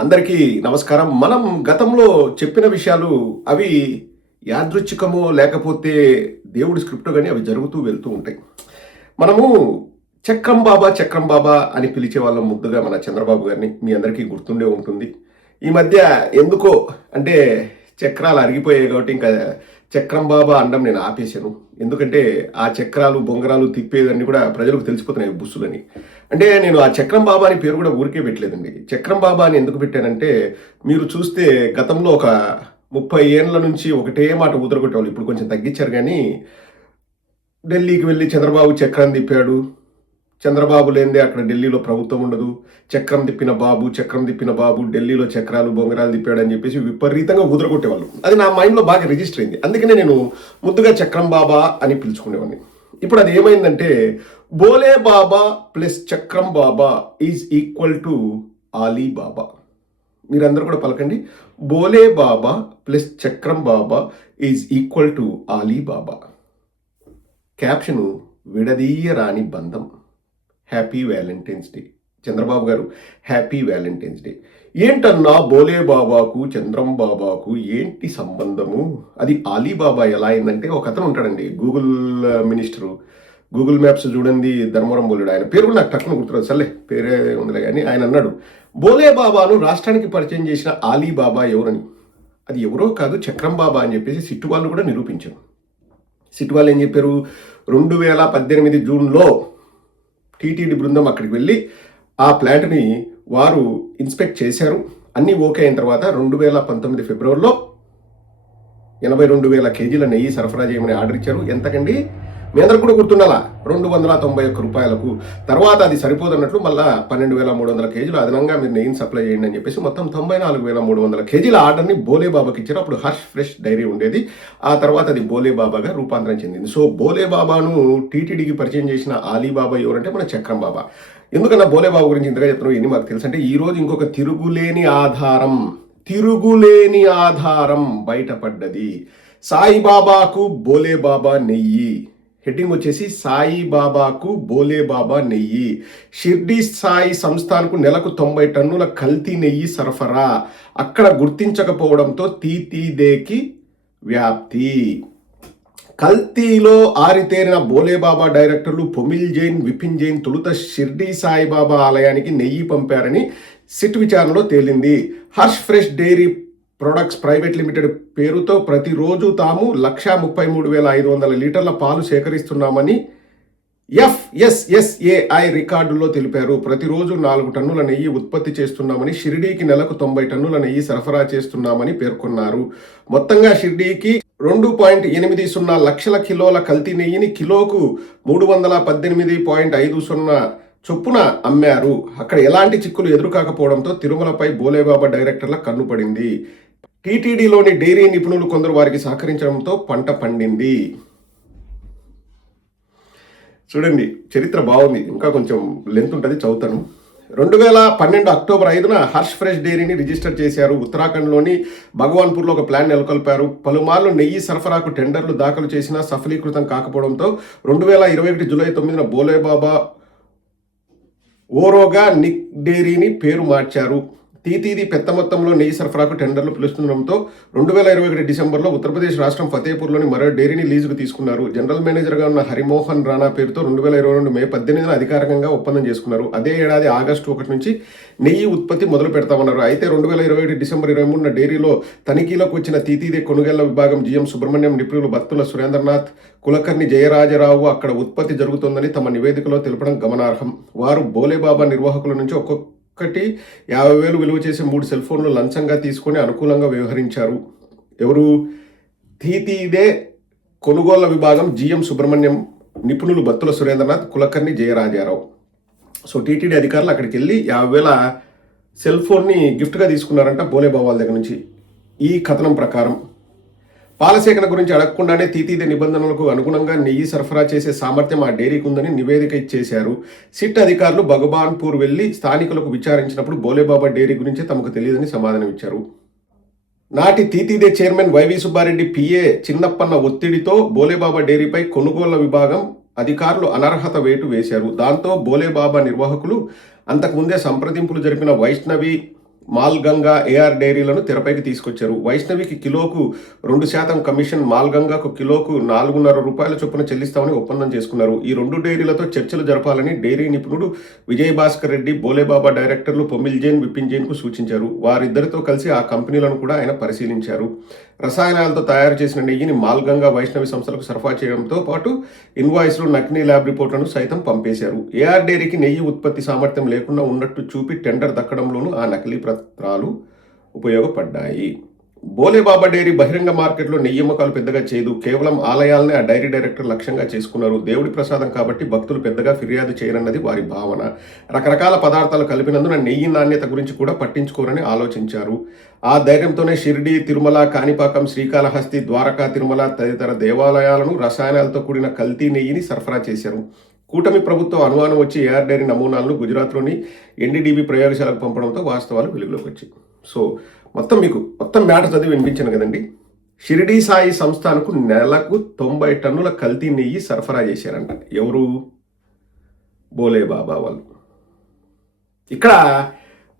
అందరికీ నమస్కారం. మనం గతంలో చెప్పిన విషయాలు అవి యాదృచ్ఛికమో లేకపోతే దేవుడి స్క్రిప్టో గాని అవి జరుగుతూ వెళ్తూ ఉంటాయి. మనము చక్రం బాబా అని పిలిచేవాళ్ళం ముద్దుగా మన చంద్రబాబు గారిని. మీ అందరికీ గుర్తుండే ఉంటుంది. ఈ మధ్య ఎందుకో అంటే చక్రాలు అరిగిపోయాయి కాబట్టి ఇంకా చక్రం బాబా అనడం నేను ఆపేశాను. ఎందుకంటే ఆ చక్రాలు, బొంగరాలు తిప్పేదన్నీ కూడా ప్రజలకు తెలిసిపోతున్నాయి బుస్సులని. అంటే నేను ఆ చక్రం బాబా అని పేరు కూడా ఊరికే పెట్టలేదండి. చక్రం బాబా అని ఎందుకు పెట్టానంటే మీరు చూస్తే గతంలో ఒక 30 ఏళ్ల నుంచి ఒకటే మాట ఊదరగొట్టేవాళ్ళు. ఇప్పుడు కొంచెం తగ్గించారు కానీ ఢిల్లీకి వెళ్ళి చంద్రబాబు చక్రం తిప్పాడు. చంద్రబాబు లేనిదే అక్కడ ఢిల్లీలో ప్రభుత్వం ఉండదు. చక్రం తిప్పిన బాబు ఢిల్లీలో చక్రాలు బొంగరాలు తిప్పాడు అని చెప్పేసి విపరీతంగా కుదరగొట్టేవాళ్ళు. అది నా మైండ్లో బాగా రిజిస్టర్ అయింది. అందుకనే నేను ముద్దుగా చక్రం బాబా అని పిలుచుకునేవాడిని. ఇప్పుడు అది ఏమైందంటే బోలే Baba plus Chakram Baba is equal to Ali Baba. మీరందరూ కూడా పలకండి. Bhole Baba plus Chakram Baba is equal to Ali Baba. Caption విడదీయరాని బంధం. Happy Valentine's day. చంద్రబాబు గారు హ్యాపీ వ్యాలంటైన్స్ డే. ఏంటన్నా బోలే బాబాకు చంద్రం బాబాకు ఏంటి సంబంధము? అది ఆలీబాబా ఎలా అయిందంటే ఒక అతను ఉంటాడండి, గూగుల్ మినిస్టరు. గూగుల్ మ్యాప్స్ చూడండి, ధర్మవరం బోలేడు. ఆయన పేరు నాకు టక్కున గుర్తురాదు, సర్లే పేరే ఉందిలే కానీ ఆయన అన్నాడు బోలే బాబాను రాష్ట్రానికి పరిచయం చేసిన ఆలీబాబా ఎవరని. అది ఎవరో కాదు, చక్రం బాబా అని చెప్పేసి సిట్టు వాళ్ళు కూడా నిరూపించారు. సిట్టు వాళ్ళు ఏం చెప్పారు, 2018 జూన్లో టీటీడీ బృందం అక్కడికి వెళ్ళి ఆ ప్లాంట్ని వారు ఇన్స్పెక్ట్ చేశారు. అన్నీ ఓకే అయిన తర్వాత 2019 ఫిబ్రవరిలో 82,000 కేజీల నెయ్యి సరఫరా చేయమని ఆర్డర్ ఇచ్చారు. ఎంతకండి? మీ అందరికి కూడా గుర్తుండాలా, 291 రూపాయలకు. తర్వాత అది సరిపోదన్నట్లు మళ్ళీ 12,300 కేజీలు అదనంగా మీరు నెయ్యిని సప్లై చేయండి అని చెప్పేసి మొత్తం 94,300 కేజీల ఆర్డర్ని బోలే బాబాకి ఇచ్చారు. అప్పుడు హర్ష్ ఫ్రెష్ డైరీ ఉండేది. ఆ తర్వాత అది బోలే బాబాగా రూపాంతరం చెందింది. సో బోలే బాబాను టీటీడీకి పరిచయం చేసిన ఆలీబాబా ఎవరంటే మన చక్రం బాబా. ఎందుకన్నా బోలే బాబా గురించి ఇంతగా చెప్తున్నావు ఇన్ని మాకు తెలుసు అంటే, ఈరోజు ఇంకొక తిరుగులేని ఆధారం బయటపడ్డది. సాయిబాబాకు బోలే బాబా నెయ్యి. హెడ్డింగ్ వచ్చేసి సాయిబాబాకు బోలే బాబా నెయ్యి. షిర్డీ సాయి సంస్థానకు నెలకు 90 టన్నుల కల్తీ నెయ్యి సరఫరా. అక్కడ గుర్తించకపోవడంతో తీతీదేకి వ్యాప్తి. కల్తీలో ఆరితేరిన బోలేబాబా డైరెక్టర్లు పొమిల్ జైన్, విపిన్ జైన్ తొలుత షిర్డీ సాయిబాబా ఆలయానికి నెయ్యి పంపారని సిట్ విచారణలో తేలింది. Harsh fresh dairy products private limited పేరుతో ప్రతిరోజు తాము 133,500 లీటర్ల పాలు సేకరిస్తున్నామని FSSAI రికార్డుల్లో తెలిపారు. ప్రతిరోజు 4 టన్నుల నెయ్యి ఉత్పత్తి చేస్తున్నామని, షిర్డీకి నెలకు 90 టన్నుల నెయ్యి సరఫరా చేస్తున్నామని పేర్కొన్నారు. మొత్తంగా షిర్డీకి 2.80 లక్షల కిలోల కల్తీ నెయ్యిని కిలోకు 318.50 చొప్పున అమ్మారు. అక్కడ ఎలాంటి చిక్కులు ఎదురుకాకపోవడంతో తిరుమలపై బోలేబాబా డైరెక్టర్ల కన్ను పడింది. టీటీడీలోని డైరీ నిపుణులు కొందరు వారికి సహకరించడంతో పంట పండింది. చూడండి, చరిత్ర బాగుంది, ఇంకా కొంచెం లెంత్ ఉంటుంది, చదువుతాను. 2012 అక్టోబర్ 5న హర్ష్ ఫ్రెష్ డైరీని రిజిస్టర్ చేశారు. ఉత్తరాఖండ్లోని భగవాన్పూర్లో ఒక ప్లాన్ నెలకొల్పారు. పలుమార్లు నెయ్యి సరఫరాకు టెండర్లు దాఖలు చేసినా సఫలీకృతం కాకపోవడంతో 2021 జూలై 9న బోలేబాబా ఓరోగా నిక్ డైరీని పేరు మార్చారు. తీతీది పెద్ద మొత్తంలో నెయ్యి సరఫరాకు టెండర్లు పిలుస్తుండడంతో 2021 డిసెంబర్లో ఉత్తరప్రదేశ్ రాష్ట్రం ఫతేపూర్లోని మరో డైరీని లీజుకు తీసుకున్నారు. జనరల్ మేనేజర్గా ఉన్న హరిమోహన్ రాణా పేరుతో 2022 మే 18న అధికారికంగా ఒప్పందం చేసుకున్నారు. అదే ఏడాది ఆగస్టు 1 నుంచి నెయ్యి ఉత్పత్తి మొదలు పెడతామన్నారు. అయితే 2021 డిసెంబర్ 23న డైరీలో తనిఖీలోకి వచ్చిన తీతీదే కొనుగోళ్ల విభాగం GM సుబ్రహ్మణ్యం నిపుణులు బత్తుల సురేంద్రనాథ్, కులకర్ణి జయరాజరావు అక్కడ ఉత్పత్తి జరుగుతోందని తమ నివేదికలో తెలపడం గమనార్హం. వారు బోలేబాబా నిర్వాహకుల నుంచి ఒక్కొక్కటి 50,000 విలువ చేసే 3 సెల్ ఫోన్లు లంచంగా తీసుకొని అనుకూలంగా వ్యవహరించారు. ఎవరు? తీతీదే కొనుగోళ్ల విభాగం GM సుబ్రహ్మణ్యం, నిపుణులు బత్తుల సురేంద్రనాథ్, కులకర్ణి జయరాజారావు. సో టీటీడీ అధికారులు అక్కడికి వెళ్ళి 50,000 సెల్ ఫోన్ని గిఫ్ట్గా తీసుకున్నారంట బోలేబాబా దగ్గర నుంచి. ఈ కథనం ప్రకారం పాలసేకరణ గురించి అడగకుండానే తీతీదే నిబంధనలకు అనుగుణంగా నెయ్యి సరఫరా చేసే సామర్థ్యం ఆ డైరీకి ఉందని నివేదిక ఇచ్చేశారు. సిట్ అధికారులు భగవాన్పూర్ వెళ్లి స్థానికులకు విచారించినప్పుడు బోలేబాబా డైరీ గురించి తమకు తెలియదని సమాధానం ఇచ్చారు. నాటి తీతీదే chairman YV Subba Reddy PA Chinnappanna ఒత్తిడితో బోలేబాబా డైరీపై కొనుగోళ్ల విభాగం అధికారులు అనర్హత వేటు వేశారు. దాంతో బోలేబాబా నిర్వాహకులు అంతకుముందే సంప్రదింపులు జరిపిన వైష్ణవి మాల్ గంగా, ఏఆర్ డైరీలను తెరపైకి తీసుకొచ్చారు. వైష్ణవికి కిలోకు 2% కమిషన్, మాల్ గంగాకు కిలోకు 4.5 రూపాయల చొప్పున చెల్లిస్తామని ఒప్పందం చేసుకున్నారు. ఈ 2 డైరీలతో చర్చలు జరపాలని డైరీ నిపుణుడు విజయభాస్కర్ రెడ్డి, బోలేబాబా డైరెక్టర్లు పొమ్మిల్ జైన్, విపిన్ జైన్కు సూచించారు. వారిద్దరితో కలిసి ఆ కంపెనీలను కూడా ఆయన పరిశీలించారు. రసాయనాలతో తయారు చేసిన నెయ్యిని మాల్ గంగా, వైష్ణవి సంస్థలకు సరఫరా చేయడంతో పాటు ఇన్వాయిస్లు, నకిలీ ల్యాబ్ రిపోర్టులను సైతం పంపేశారు. ఏఆర్ డైరీకి నెయ్యి ఉత్పత్తి సామర్థ్యం లేకుండా ఉన్నట్టు చూపి టెండర్ దక్కడంలోనూ ఆ నకిలీ పత్రాలు ఉపయోగపడ్డాయి. బోలేబాబా డైరీ బహిరంగ మార్కెట్లో నెయ్యి అమ్మకాలు పెద్దగా చేయదు. కేవలం ఆలయాలనే ఆ డైరీ డైరెక్టర్ లక్ష్యంగా చేసుకున్నారు. దేవుడి ప్రసాదం కాబట్టి భక్తులు పెద్దగా ఫిర్యాదు చేయరన్నది వారి భావన. రకరకాల పదార్థాలు కలిపినందున నెయ్యి నాణ్యత గురించి కూడా పట్టించుకోరని ఆలోచించారు. ఆ ధైర్యంతోనే షిరిడి, తిరుమల, కాణిపాకం, శ్రీకాళహస్తి, ద్వారకా తిరుమల తదితర దేవాలయాలను రసాయనాలతో కూడిన కల్తీ నెయ్యిని సరఫరా చేశారు. కూటమి ప్రభుత్వం అనుమానం వచ్చి ఏఆర్ డైరీ నమూనాలను గుజరాత్లోని ఎన్డీడీబీ ప్రయోగశాలకు పంపడంతో వాస్తవాలు వెలుగులోకి వచ్చాయి. సో మొత్తం మ్యాటర్ చదివి వినిపించాను కదండి. షిరిడి సాయి సంస్థానకు నెలకు 90 టన్నుల కల్తీ నెయ్యి సరఫరా చేశారంట. ఎవరు? బోలేబాబా వాళ్ళు. ఇక్కడ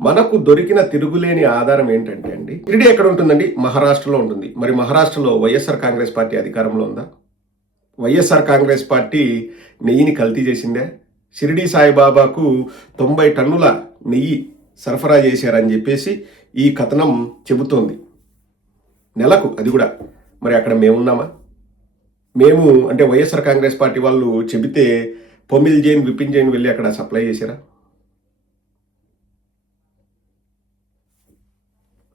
మనకు దొరికిన తిరుగులేని ఆధారం ఏంటంటే అండి, షిరిడి ఎక్కడ ఉంటుందండి? మహారాష్ట్రలో ఉంటుంది. మరి మహారాష్ట్రలో వైఎస్ఆర్ కాంగ్రెస్ పార్టీ అధికారంలో ఉందా? వైఎస్ఆర్ కాంగ్రెస్ పార్టీ నెయ్యిని కల్తీ చేసిందే. షిరిడి సాయిబాబాకు 90 టన్నుల నెయ్యి సరఫరా చేశారని చెప్పేసి ఈ కథనం చెబుతోంది. నెలకు, అది కూడా. మరి అక్కడ మేమున్నామా? మేము అంటే వైఎస్ఆర్ కాంగ్రెస్ పార్టీ వాళ్ళు చెబితే పొమ్మిల్ జైన్, విపిన్ జైన్ వెళ్ళి అక్కడ సప్లై చేశారా?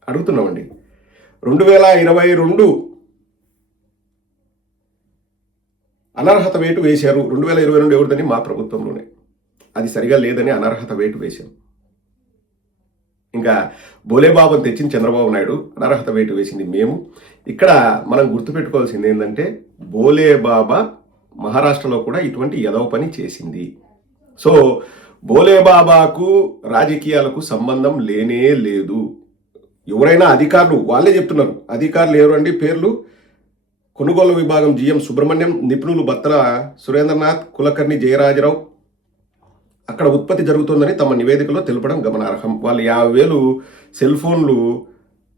అడుగుతున్నామండి. 2022 అనర్హత వేటు వేశారు. 2022 ఎవరిదని? మా ప్రభుత్వంలోనే. అది సరిగా లేదని అనర్హత వేటు వేశాం. ఇంకా బోలేబాబాను తెచ్చిన చంద్రబాబు నాయుడు, అనర్హత వేటు వేసింది మేము. ఇక్కడ మనం గుర్తుపెట్టుకోవాల్సింది ఏంటంటే, బోలేబాబా మహారాష్ట్రలో కూడా ఇటువంటి ఎదవ పని చేసింది. సో బోలేబాబాకు రాజకీయాలకు సంబంధం లేనే లేదు. ఎవరైనా అధికారులు, వాళ్ళే చెప్తున్నారు, అధికారులు ఎవరు అండి? పేర్లు: కొనుగోలు విభాగం జిఎం సుబ్రహ్మణ్యం, నిపుణులు బత్తల సురేంద్రనాథ్, కులకర్ణి జయరాజరావు. అక్కడ ఉత్పత్తి జరుగుతుందని తమ నివేదికలో తెలపడం గమనార్హం. వాళ్ళు 50,000 సెల్ ఫోన్లు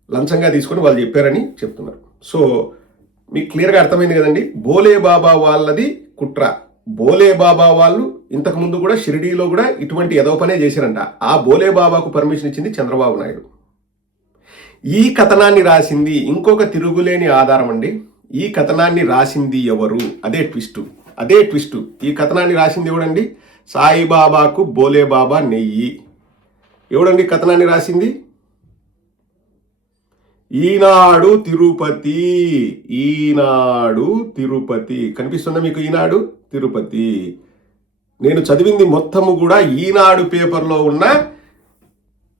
లంచంగా తీసుకొని వాళ్ళు చెప్పారని చెప్తున్నారు. సో మీకు క్లియర్గా అర్థమైంది కదండి. బోలేబాబా వాళ్ళది కుట్ర. బోలేబాబా వాళ్ళు ఇంతకుముందు కూడా షిరిడీలో కూడా ఇటువంటి ఎదవ పనే చేశారంట. ఆ బోలేబాబాకు పర్మిషన్ ఇచ్చింది చంద్రబాబు నాయుడు. ఈ కథనాన్ని రాసింది ఇంకొక తిరుగులేని ఆధారం అండి. ఈ కథనాన్ని రాసింది ఎవరు? అదే ట్విస్టు. ఈ కథనాన్ని రాసింది ఎవడండి? సాయిబాబాకు బోలేబాబా నెయ్యి. ఎవడండి కథనాన్ని రాసింది? ఈనాడు తిరుపతి. కనిపిస్తుందా మీకు? ఈనాడు తిరుపతి. నేను చదివింది మొత్తము కూడా ఈనాడు పేపర్లో ఉన్న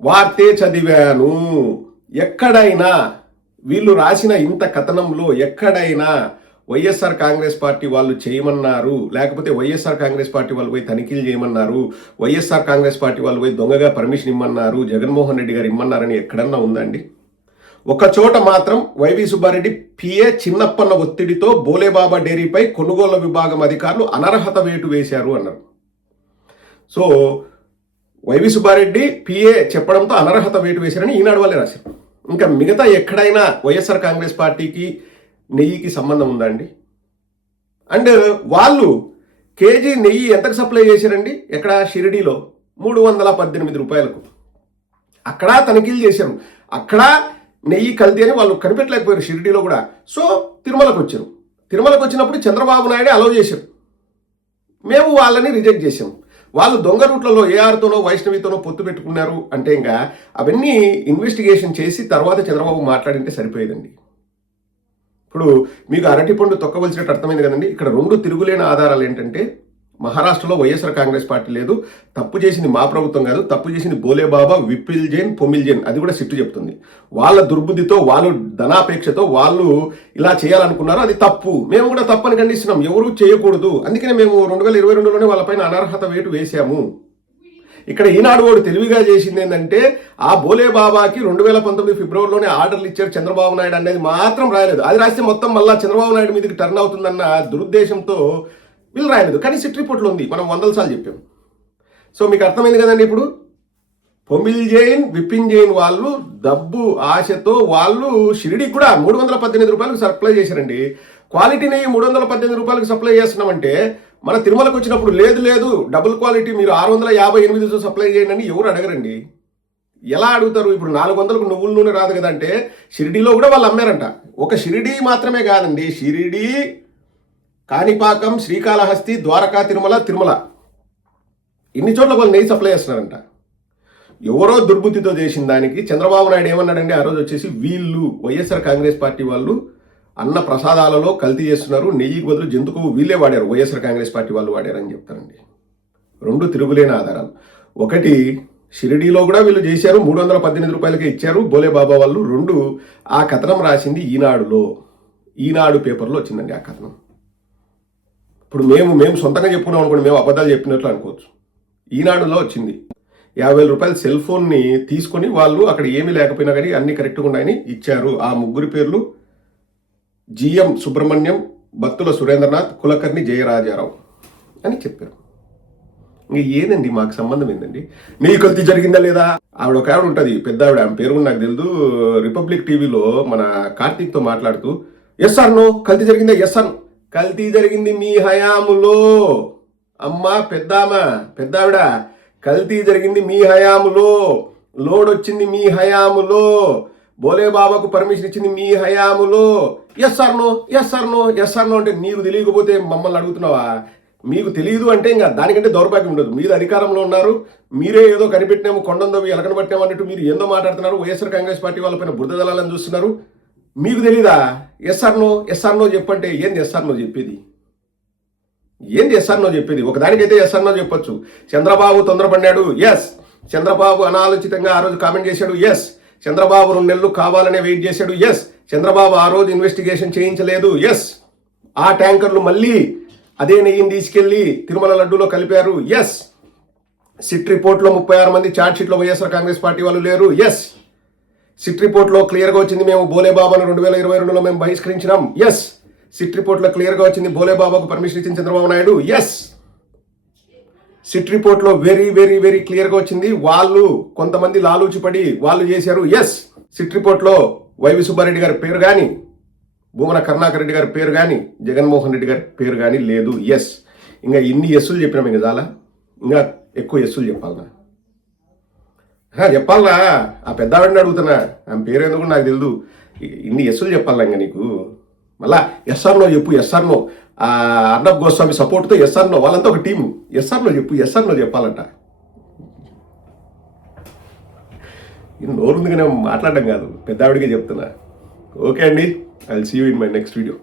వార్తే చదివాను. ఎక్కడైనా వీళ్ళు రాసిన ఇంత కథనంలో ఎక్కడైనా వైఎస్ఆర్ కాంగ్రెస్ పార్టీ వాళ్ళు చేయమన్నారు, లేకపోతే వైఎస్ఆర్ కాంగ్రెస్ పార్టీ వాళ్ళు పోయి తనిఖీలు చేయమన్నారు, వైఎస్ఆర్ కాంగ్రెస్ పార్టీ వాళ్ళు పోయి దొంగగా పర్మిషన్ ఇమ్మన్నారు, జగన్మోహన్ రెడ్డి గారు ఇమ్మన్నారని ఎక్కడన్నా ఉందండి? ఒక చోట మాత్రం వైవి సుబ్బారెడ్డి పిఏ చిన్నప్పన్న ఒత్తిడితో బోలేబాబా డైరీపై కొనుగోలు విభాగం అధికారులు అనర్హత వేటు వేశారు అన్నారు. సో వైవి సుబ్బారెడ్డి పిఏ చెప్పడంతో అనర్హత వేటు వేశారని ఈనాడు వాళ్ళే రాశారు. ఇంకా మిగతా ఎక్కడైనా వైఎస్ఆర్ కాంగ్రెస్ పార్టీకి నెయ్యికి సంబంధం ఉందా అండి? అండ్ వాళ్ళు కేజీ నెయ్యి ఎంతకు సప్లై చేశారండి? ఎక్కడ? షిరిడీలో 318 రూపాయలకు. అక్కడ తనిఖీలు చేశారు. అక్కడ నెయ్యి కల్తీ అని వాళ్ళు కనిపెట్టలేకపోయారు షిరిడీలో కూడా. సో తిరుమలకు వచ్చారు. తిరుమలకు వచ్చినప్పుడు చంద్రబాబు నాయుడే అలౌ చేశారు. మేము వాళ్ళని రిజెక్ట్ చేసాం. వాళ్ళు దొంగ రూట్లలో ఏఆర్తోనో వైష్ణవితోనో పొత్తు పెట్టుకున్నారు అంటే ఇంకా అవన్నీ ఇన్వెస్టిగేషన్ చేసి తర్వాత చంద్రబాబు మాట్లాడింటే సరిపోయేదండి. ఇప్పుడు మీకు అరటిపండు తొక్కవలసినట్టు అర్థమైంది కదండి. ఇక్కడ 2 తిరుగులేని ఆధారాలు ఏంటంటే, మహారాష్ట్రలో వైఎస్ఆర్ కాంగ్రెస్ పార్టీ లేదు, తప్పు చేసింది మా ప్రభుత్వం కాదు, తప్పు చేసింది బోలేబాబా, విపిల్ జైన్, పొమ్మిల్ జైన్. అది కూడా సిట్టు చెప్తుంది. వాళ్ళ దుర్బుద్ధితో, వాళ్ళు ధనాపేక్షతో వాళ్ళు ఇలా చేయాలనుకున్నారు. అది తప్పు. మేము కూడా తప్పని ఖండిస్తున్నాం. ఎవరు చేయకూడదు. అందుకనే మేము 2022లోనే వాళ్ళపైన అనర్హత వేటు వేశాము. ఇక్కడ ఈనాడు వాడు తెలివిగా చేసింది ఏంటంటే, ఆ బోలేబాబాకి 2019 ఫిబ్రవరిలోనే ఆర్డర్లు ఇచ్చారు చంద్రబాబు నాయుడు అనేది మాత్రం రాయలేదు. అది రాస్తే మొత్తం మళ్ళీ చంద్రబాబు నాయుడు మీదకి టర్న్ అవుతుందన్న దురుద్దేశంతో వీళ్ళు రాయలేదు. కానీ సిట్ రిపోర్ట్లో ఉంది. మనం 100 సార్లు చెప్పాం. సో మీకు అర్థమైంది కదండి. ఇప్పుడు పొమిల్ జైన్ విపిన్ జైన్ వాళ్ళు డబ్బు ఆశతో వాళ్ళు షిరిడీకి కూడా 318 రూపాయలకు సప్లై చేశారండి. క్వాలిటీ నెయ్యి 318 రూపాయలకు సప్లై చేస్తున్నామంటే మన తిరుమలకు వచ్చినప్పుడు లేదు డబుల్ క్వాలిటీ మీరు 658 సప్లై చేయండి అని ఎవరు అడగరండి. ఎలా అడుగుతారు? ఇప్పుడు 400కు నువ్వుల నూనె రాదు కదా అంటే షిరిడీలో కూడా వాళ్ళు అమ్మారంట. ఒక షిరిడీ మాత్రమే కాదండి, షిరిడీ, కాణిపాకం, శ్రీకాళహస్తి, ద్వారకా, తిరుమల ఇన్ని చోట్ల వాళ్ళు నెయ్యి సప్లై చేస్తున్నారంట. ఎవరో దుర్బుద్ధితో చేసిన దానికి చంద్రబాబు నాయుడు ఏమన్నాడంటే ఆ రోజు వచ్చేసి వీళ్ళు వైఎస్ఆర్ కాంగ్రెస్ పార్టీ వాళ్ళు అన్న ప్రసాదాలలో కల్తీ చేస్తున్నారు, నెయ్యికి బదులు జంతుకు వీళ్ళే వాడారు, వైఎస్ఆర్ కాంగ్రెస్ పార్టీ వాళ్ళు వాడారని చెప్తారండి. రెండు తిరుగులేని ఆధారాలు. ఒకటి షిరిడీలో కూడా వీళ్ళు చేశారు, 318 రూపాయలకే ఇచ్చారు బోలే బాబా వాళ్ళు. రెండు ఆ కథనం రాసింది ఈనాడు పేపర్లో వచ్చిందండి ఆ కథనం. ఇప్పుడు మేము సొంతంగా చెప్పుకున్నాం అనుకోండి, మేము అబద్ధాలు చెప్పినట్లు అనుకోవచ్చు. ఈనాడులో వచ్చింది. 50,000 రూపాయల సెల్ ఫోన్ని తీసుకొని వాళ్ళు అక్కడ ఏమీ లేకపోయినా కానీ అన్ని కరెక్ట్గా ఉన్నాయని ఇచ్చారు. ఆ ముగ్గురి పేర్లు జిఎం సుబ్రహ్మణ్యం, బత్తుల సురేంద్రనాథ్, కులకర్ణి జయరాజారావు అని చెప్పారు. ఇంక ఏదండి మాకు సంబంధం ఏందండి? నీ కల్తీ జరిగిందా లేదా? ఆవిడ ఒక ఆవిడ ఉంటుంది, పెద్ద ఆవిడ, ఆమె పేరు నాకు తెలియదు. రిపబ్లిక్ టీవీలో మన కార్తీక్తో మాట్లాడుతూ ఎస్ ఆర్ నో కల్తీ జరిగిందా? ఎస్ ఆర్, కల్తీ జరిగింది మీ హయాములో అమ్మ, పెద్దావిడ, కల్తీ జరిగింది మీ హయాములో, లోడ్ వచ్చింది మీ హయాములో, బోలే బాబాకు పర్మిషన్ ఇచ్చింది మీ హయాములో. ఎస్ ఆర్ నో అంటే నీకు తెలియకపోతే మమ్మల్ని అడుగుతున్నావా? మీకు తెలియదు అంటే ఇంకా దానికంటే దౌర్భాగ్యం ఉండదు. మీరు అధికారంలో ఉన్నారు, మీరే ఏదో కనిపెట్టినాము, కొండందోవి ఎలకన పట్టినాము అన్నట్టు మీరు ఏందో మాట్లాడుతున్నారు. వైఎస్ఆర్ కాంగ్రెస్ పార్టీ వాళ్ళపైన బురద దళాలను చూస్తున్నారు. మీకు తెలీదా? ఎస్ ఆర్ నో చెప్పంటే ఏంది ఎస్ ఆర్ నో చెప్పేది? ఒకదానికైతే ఎస్ ఆర్ నో చెప్పొచ్చు. చంద్రబాబు తొందరపడ్డాడు, ఎస్. చంద్రబాబు అనాలోచితంగా ఆ రోజు కామెంట్ చేశాడు, ఎస్. చంద్రబాబు 2 నెలలు కావాలనే వెయిట్ చేశాడు, ఎస్. చంద్రబాబు ఆ రోజు ఇన్వెస్టిగేషన్ చేయించలేదు, ఎస్. ఆ ట్యాంకర్లు మళ్ళీ అదే నెయ్యిని తీసుకెళ్లి తిరుమల లడ్డూలో కలిపారు, ఎస్. సిట్ రిపోర్ట్లో 36 మంది ఛార్జ్ షీట్లో వైఎస్ఆర్ కాంగ్రెస్ పార్టీ వాళ్ళు లేరు, ఎస్. సిట్ రిపోర్ట్లో క్లియర్గా వచ్చింది మేము బోలే బాబాను 2022లో మేము బహిష్కరించినాం, ఎస్. సిట్ రిపోర్ట్లో క్లియర్గా వచ్చింది బోలే బాబాకు పర్మిషన్ ఇచ్చింది చంద్రబాబు నాయుడు, ఎస్. సిట్ రిపోర్ట్లో వెరీ క్లియర్గా వచ్చింది వాళ్ళు కొంతమంది లాలూచిపడి వాళ్ళు చేశారు, ఎస్. సిట్ రిపోర్ట్లో వైవి సుబ్బారెడ్డి గారి పేరు కానీ, భూమన కరుణాకర్ రెడ్డి గారి పేరు కానీ, జగన్మోహన్ రెడ్డి గారి పేరు కానీ లేదు, ఎస్. ఇంకా ఇన్ని ఎస్సులు చెప్పినాం, ఇంకా చాలా, ఇంకా ఎక్కువ ఎస్సులు చెప్పాలనా? ఆ పెద్దావిడిని అడుగుతున్నా, ఆమె పేరు ఎందుకు నాకు తెలియదు. ఇన్ని ఎస్సులు చెప్పాలా ఇంకా నీకు? మళ్ళా ఎస్ఆర్ నో చెప్పు, ఎస్ఆర్ నో. అర్నబ్ గోస్వామి సపోర్ట్తో ఎస్ఆర్ నో, వాళ్ళంతా ఒక టీము. ఎస్ఆర్ నో చెప్పాలంట. నోరుందిగానే మాట్లాడడం కాదు, పెద్దావిడిగా చెప్తున్నా. ఓకే అండి, I will see you in my next video.